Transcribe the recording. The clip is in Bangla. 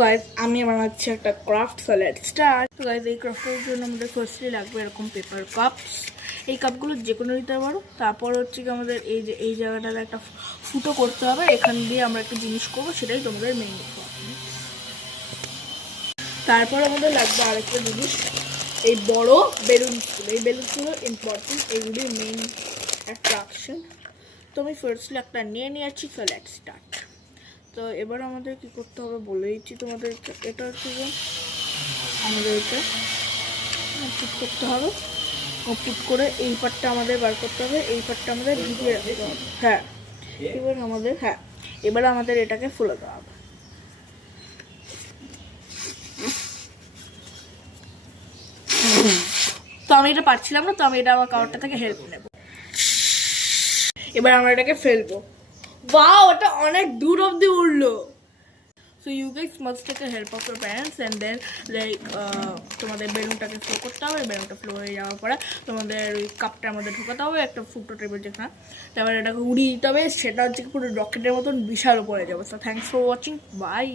গাইজ আমি বানাচ্ছি একটা ক্রাফট স্যালাড স্টার্ট। তো গাইজ এই ক্রাফটের জন্য আমাদের ফার্স্টলি লাগবে এরকম পেপার কাপস। এই কাপগুলো যে কোনো নিতে পারো। তারপর হচ্ছে কি আমাদের এই যে এই জায়গাটাতে একটা ফুটো করতে হবে, এখান দিয়ে আমরা একটা জিনিস করবো, সেটাই তোমাদের মেইন। তারপর আমাদের লাগবে আরেকটা জিনিস, এই বড় বেলুনসগুলো। এই বেলুনসগুলো ইম্পর্টেন্ট, এইগুলি মেইন অ্যাট্রাকশন। তো আমি ফার্স্টলি একটা নিয়ে নিয়েছি। So let's start. তো এবার আমাদের কি করতে হবে বলে দিচ্ছি তোমাদেরকে। এটা হচ্ছে যে আমাদের এটা পুট করতে হবে, পুট করে এই পার্টটা আমাদের বার করতে হবে, এই পার্টটা আমাদের ঢুকিয়ে রাখতে হবে। হ্যাঁ, এবার আমাদের এটাকে ফুলে দেওয়া হবে। তো আমি এটা পারছিলাম না, তো আমি এটা আমার কাউরটা থেকে হেল্প নেব। এবার আমরা এটাকে ফেলবো। বাহ, ওটা অনেক দূর অব্দি উড়লো। So you guys must take a help of your parents and then like তোমাদের বেলুনটাকে ফ্লো করতে হবে। বেলুনটা ফ্লো হয়ে যাওয়ার পরে তোমাদের ওই কাপটার মধ্যে ঢোকাতে হবে, একটা ফুটো টেবিল যেখানে, তারপরে এটাকে উড়িয়ে দিতে হবে। সেটা হচ্ছে পুরো রকেটের মতন বিশাল উপরে যাবে। So thanks for watching, by.